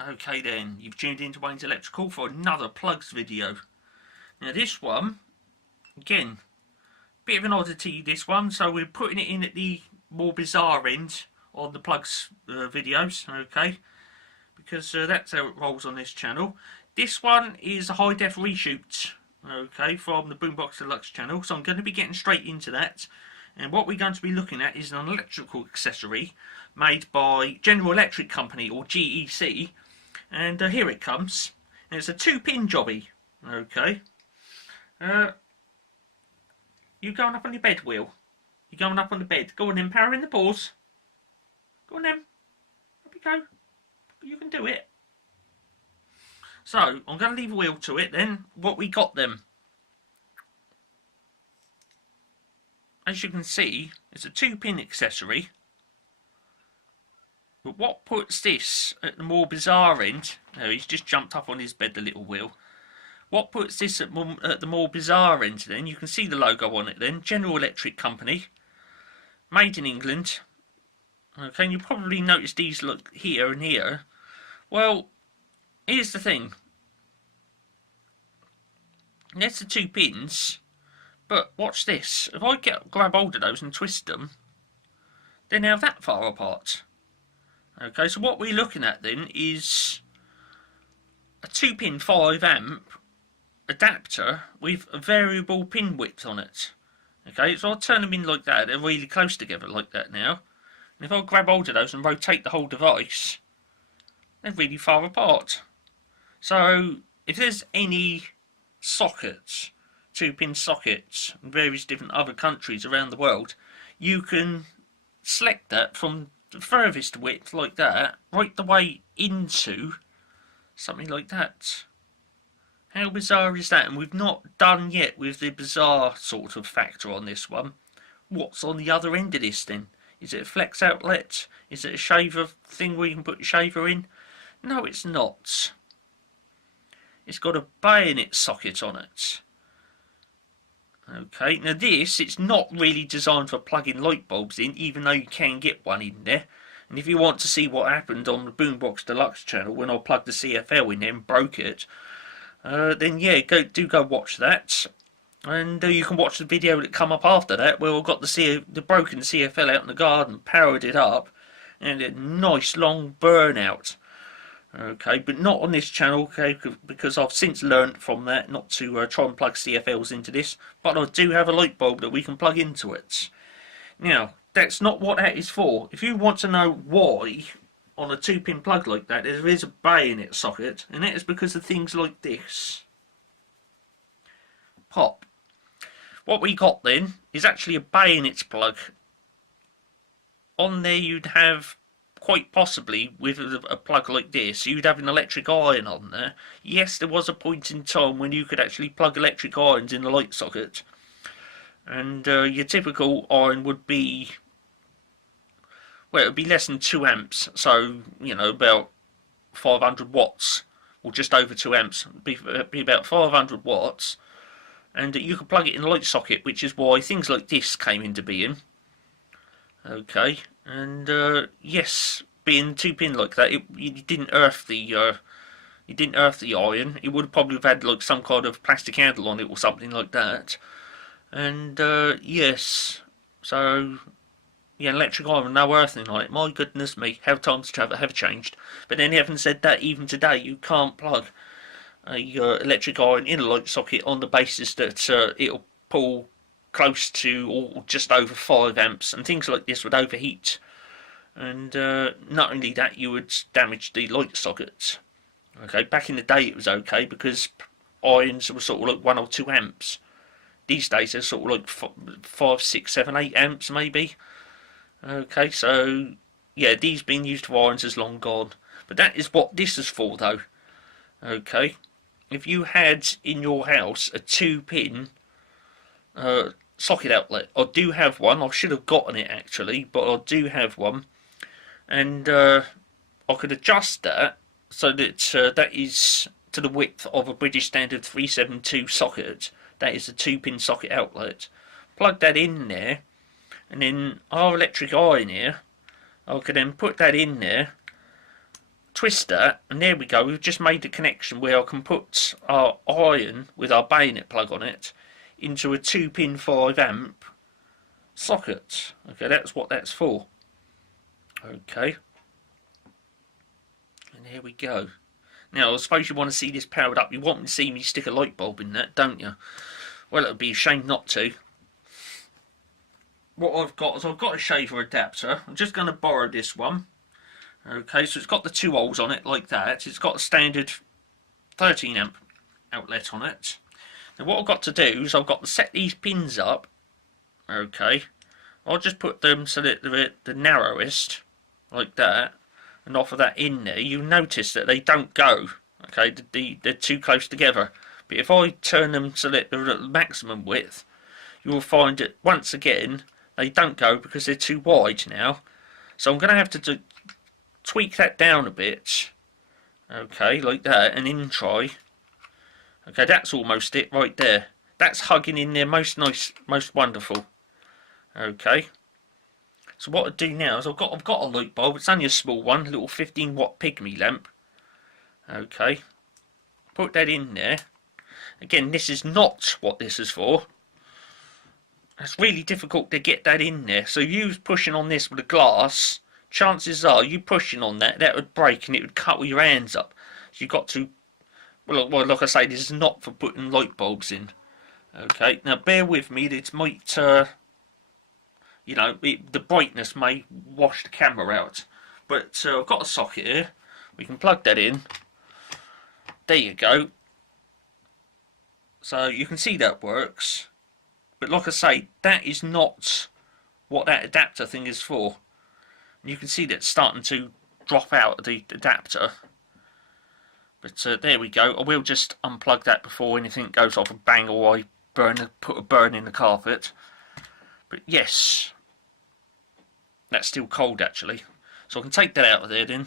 Okay then, you've tuned into Wayne's Electrical for another plugs video. Now this one, again, bit of an oddity this one, so we're putting it in at the more bizarre end on the plugs videos, okay, because that's how it rolls on this channel. This one is a high def reshoot, okay, from the Boombox Deluxe channel, so I'm going to be getting straight into that. And what we're going to be looking at is an electrical accessory made by General Electric Company, or GEC. And here it comes. And it's a 2-pin jobby. Okay. You going up on your bed, Will? You going up on the bed? Go on then, power in the paws. Go on then. Up you go. You can do it. So, I'm going to leave a wheel to it then. What we got then. As you can see, it's a 2-pin accessory. But what puts this at the more bizarre end, oh, he's just jumped up on his bed, the little wheel. What puts this at the more bizarre end then, you can see the logo on it then, General Electric Company, made in England. Okay, and you probably notice these look here and here. Well, here's the thing. There's the 2 pins, but watch this. If I grab hold of those and twist them, they're now that far apart. Okay, so what we're looking at then is a 2-pin 5-amp adapter with a variable pin width on it. Okay, so I'll turn them in like that. They're really close together like that now. And if I grab hold of those and rotate the whole device, they're really far apart. So if there's any sockets, 2-pin sockets in various different other countries around the world, you can select that from the furthest width like that, right the way into something like that. How bizarre is that? And we've not done yet with the bizarre sort of factor on this one. What's on the other end of this then? Is it a flex outlet? Is it a shaver thing where you can put your shaver in? No, it's not. It's got a bayonet socket on it. Okay, now this, it's not really designed for plugging light bulbs in, even though you can get one in there. And if you want to see what happened on the Boombox Deluxe channel when I plugged the CFL in there and broke it, then yeah, do go watch that. And you can watch the video that come up after that, where I got the broken CFL out in the garden, powered it up, and a nice long burnout. Okay, but not on this channel, okay, because I've since learnt from that not to try and plug CFLs into this, but I do have a light bulb that we can plug into it. Now, that's not what that is for. If you want to know why on a 2-pin plug like that there is a bayonet socket, and that is because of things like this. Pop. What we got then is actually a bayonet plug. On there you'd have, quite possibly, with a plug like this, you'd have an electric iron on there. Yes, there was a point in time when you could actually plug electric irons in the light socket. And your typical iron would be, well, it would be less than 2 amps. So, you know, about 500 watts, or just over 2 amps. It'd be about 500 watts. And you could plug it in the light socket, which is why things like this came into being. Okay, and yes, being 2-pin like that, you didn't earth the iron. It would probably have had like some kind of plastic handle on it or something like that. And yes, so yeah, electric iron, no earthing on it. My goodness me, how times have changed. But then, having said that, even today you can't plug a electric iron in a light socket on the basis that it'll pull close to or just over 5 amps, and things like this would overheat, and not only that, you would damage the light sockets. Okay, back in the day it was okay because irons were sort of like 1 or 2 amps. These days they're sort of like 5, 6, 7, 8 amps maybe. Okay, so yeah, these being used for irons is long gone, but that is what this is for though. Okay, if you had in your house a 2-pin socket outlet, I do have one. I should have gotten it actually, but I do have one, and I could adjust that so that that is to the width of a British standard 372 socket. That is a 2-pin socket outlet. Plug that in there, and then our electric iron here, I could then put that in there, twist that, and there we go. We've just made a connection where I can put our iron with our bayonet plug on it into a 2-pin 5-amp socket. Okay, that's what that's for. Okay, and here we go. Now, I suppose you want to see this powered up. You want to see me stick a light bulb in that, don't you? Well, it would be a shame not to. What I've got is I've got a shaver adapter. I'm just going to borrow this one. Okay, so it's got the 2 holes on it like that. It's got a standard 13-amp outlet on it. Now, what I've got to do is I've got to set these pins up. Okay, I'll just put them so that they're the narrowest, like that. And offer that in there, you notice that they don't go. Okay, they're too close together. But if I turn them so that they're at the maximum width, you will find that once again they don't go because they're too wide now. So I'm going to have to tweak that down a bit. Okay, like that, and then try. Okay, that's almost it right there. That's hugging in there, most nice, most wonderful. Okay. So what I do now is I've got a light bulb. It's only a small one, a little 15-watt pygmy lamp. Okay, put that in there. Again, this is not what this is for. It's really difficult to get that in there. So you pushing on this with a glass, chances are you pushing on that would break and it would cut with your hands up. So you've got to, well, like I say, this is not for putting light bulbs in. Okay, now bear with me. It might. You know, the brightness may wash the camera out. But I've got a socket here. We can plug that in. There you go. So you can see that works. But like I say, that is not what that adapter thing is for. You can see that it's starting to drop out of the adapter. But there we go. I will just unplug that before anything goes off and bang, or I put a burn in the carpet. But yes. That's still cold actually, so I can take that out of there then.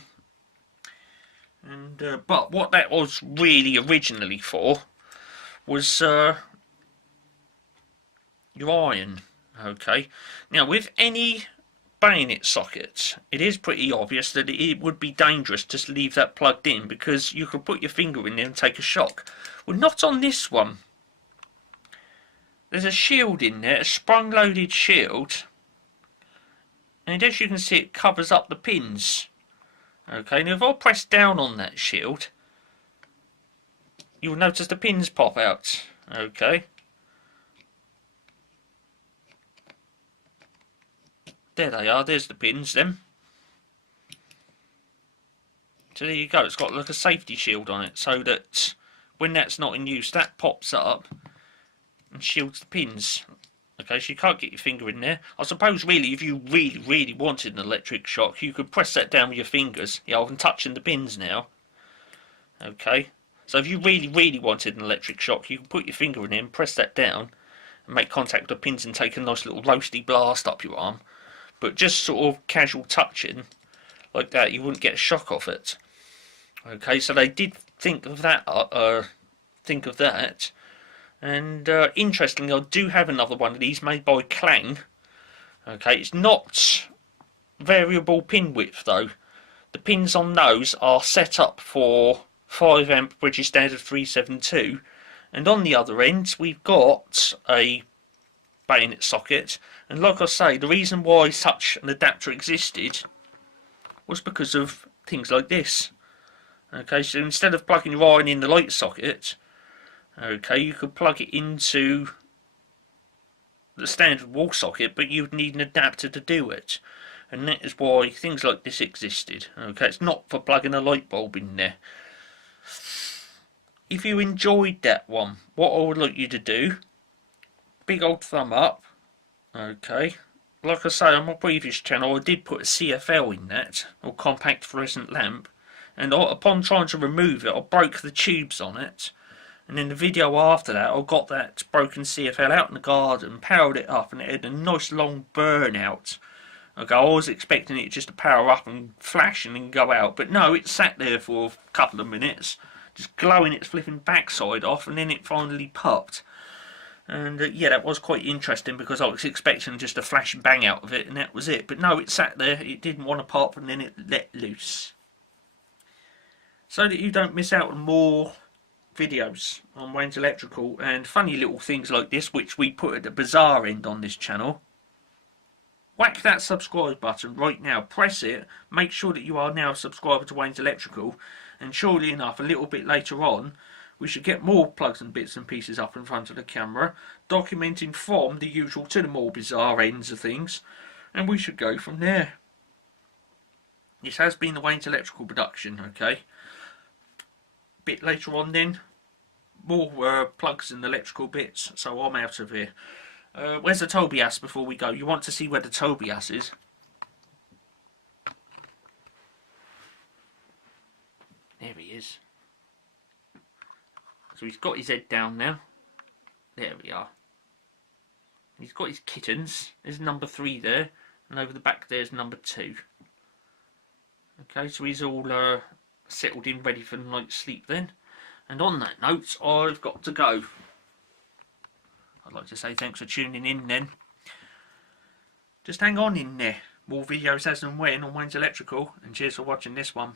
And but what that was really originally for was your iron. Okay, now with any bayonet socket, it is pretty obvious that it would be dangerous to leave that plugged in, because you could put your finger in there and take a shock. Well, not on this one. There's a shield in there, a sprung-loaded shield. And as you can see, it covers up the pins. Okay, now if I press down on that shield, you'll notice the pins pop out. Okay. There they are, there's the pins then. So there you go, it's got like a safety shield on it, so that when that's not in use, that pops up and shields the pins. Okay, so you can't get your finger in there. I suppose really, if you really wanted an electric shock, you could press that down with your fingers. Yeah, I'm touching the pins now. Okay, so if you really wanted an electric shock, you can put your finger in there and press that down and make contact with the pins and take a nice little roasty blast up your arm. But just sort of casual touching like that, you wouldn't get a shock off it. Okay, so they did think of that. And interestingly, I do have another one of these made by Clang. Okay, it's not variable pin width though. The pins on those are set up for 5-amp British Standard 372, and on the other end we've got a bayonet socket. And like I say, the reason why such an adapter existed was because of things like this. Okay, so instead of plugging your iron in the light socket, okay, you could plug it into the standard wall socket, but you'd need an adapter to do it. And that is why things like this existed. Okay, it's not for plugging a light bulb in there. If you enjoyed that one, what I would like you to do, big old thumb up. Okay, like I say, on my previous channel I did put a CFL in that, or compact fluorescent lamp, and upon trying to remove it I broke the tubes on it. And in the video after that, I got that broken CFL out in the garden, powered it up, and it had a nice long burnout. Okay, I was expecting it just to power up and flash and then go out, but no, it sat there for a couple of minutes, just glowing its flipping backside off, and then it finally popped. And yeah, that was quite interesting, because I was expecting just a flash and bang out of it, and that was it. But no, it sat there, it didn't want to pop, and then it let loose. so that you don't miss out on more videos on Wayne's Electrical and funny little things like this, which we put at the bizarre end on this channel. Whack that subscribe button right now, press it, make sure that you are now a subscriber to Wayne's Electrical, and surely enough, a little bit later on, we should get more plugs and bits and pieces up in front of the camera, documenting from the usual to the more bizarre ends of things, and we should go from there. This has been the Wayne's Electrical production, okay? Bit later on then, more plugs and electrical bits, so I'm out of here. Where's the Tobias before we go? You want to see where the Tobias is? There he is. So he's got his head down now. There we are. He's got his kittens. There's number 3 there, and over the back there's number 2. Okay, so he's all settled in, ready for the night's sleep then. And on that note, I've got to go. I'd like to say thanks for tuning in then. Just hang on in there. More videos as and when on Wayne's Electrical, and cheers for watching this one.